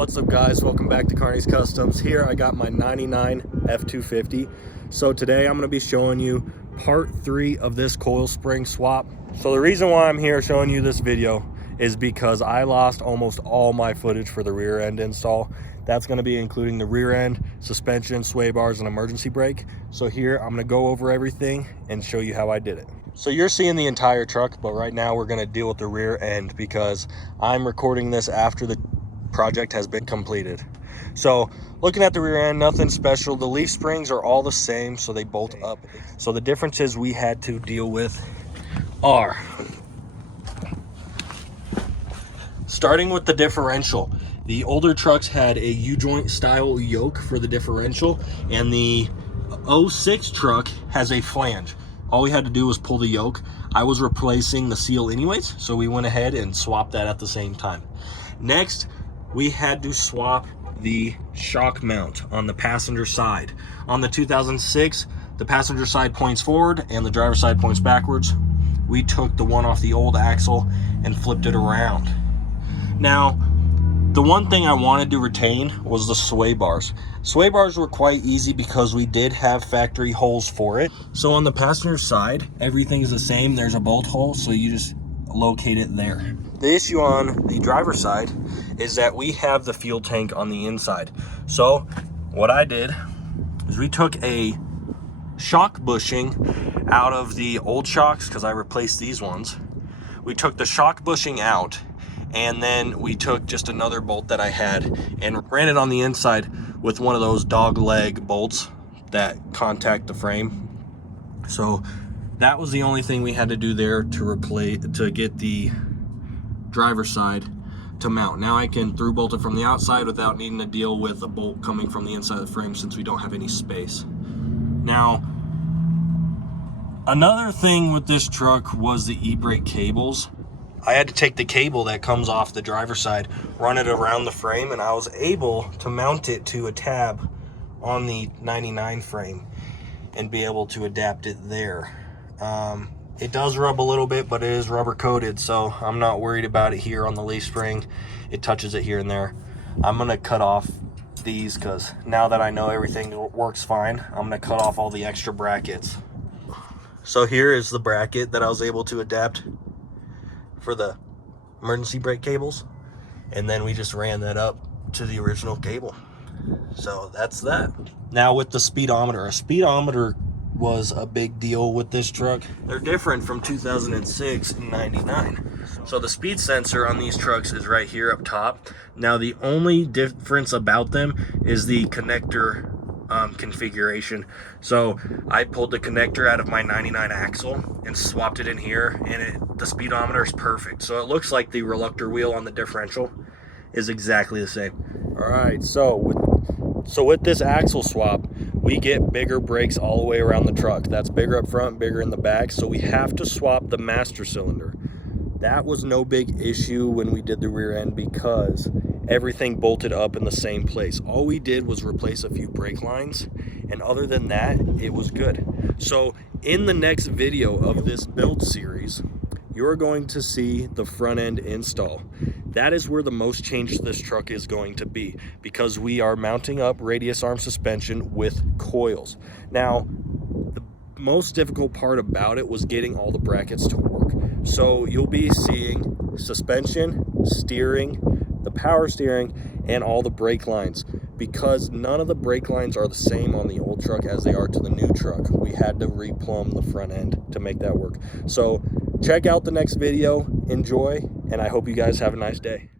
What's up, guys? Welcome back to Carney's Customs. Here I got my 99 F250. So today I'm going to be showing you part 3 of this coil spring swap. So the reason why I'm here showing you this video is because I lost almost all my footage for the rear end install. That's going to be including the rear end, suspension, sway bars, and emergency brake. So here I'm going to go over everything and show you how I did it. So you're seeing the entire truck, but right now we're going to deal with the rear end because I'm recording this after the project has been completed. So looking at the rear end, nothing special. The leaf springs are all the same, so they bolt up. So the differences we had to deal with are, starting with the differential. The older trucks had a U-joint style yoke for the differential, and the 06 truck has a flange. All we had to do was pull the yoke. I was replacing the seal anyways, so we went ahead and swapped that at the same time. Next, we had to swap the shock mount on the passenger side. On the 2006, the passenger side points forward and the driver's side points backwards. We took the one off the old axle and flipped it around. Now, the one thing I wanted to retain was the sway bars. Sway bars were quite easy because we did have factory holes for it. So on the passenger side, everything's the same. There's a bolt hole, so you just locate it there. The issue on the driver's side is that we have the fuel tank on the inside. So what I did is we took a shock bushing out of the old shocks, because I replaced these ones. We took the shock bushing out, and then we took just another bolt that I had and ran it on the inside with one of those dog leg bolts that contact the frame. So that was the only thing we had to do there to get the driver's side to mount. Now I can through bolt it from the outside without needing to deal with a bolt coming from the inside of the frame, since we don't have any space. Now, another thing with this truck was the e-brake cables. I had to take the cable that comes off the driver's side, run it around the frame, and I was able to mount it to a tab on the 99 frame and be able to adapt it there. It does rub a little bit, but it is rubber coated, so I'm not worried about it here on the leaf spring. It touches it here and there. I'm gonna cut off these because now that I know everything works fine, I'm gonna cut off all the extra brackets. So here is the bracket that I was able to adapt for the emergency brake cables, and then we just ran that up to the original cable. So that's that. Now with the speedometer, a speedometer was a big deal with this truck. They're different from 2006 and 99. So the speed sensor on these trucks is right here up top. Now the only difference about them is the connector configuration. So I pulled the connector out of my 99 axle and swapped it in here, and the speedometer is perfect. So it looks like the reluctor wheel on the differential is exactly the same. All right, so with this axle swap, we get bigger brakes all the way around the truck. That's bigger up front, bigger in the back. So we have to swap the master cylinder. That was no big issue when we did the rear end because everything bolted up in the same place. All we did was replace a few brake lines, and other than that, it was good. So in the next video of this build series, you're going to see the front end install. That is where the most change to this truck is going to be, because we are mounting up radius arm suspension with coils. Now, the most difficult part about it was getting all the brackets to work. So you'll be seeing suspension, steering, the power steering, and all the brake lines. Because none of the brake lines are the same on the old truck as they are to the new truck, we had to replumb the front end to make that work. So check out the next video, enjoy, and I hope you guys have a nice day.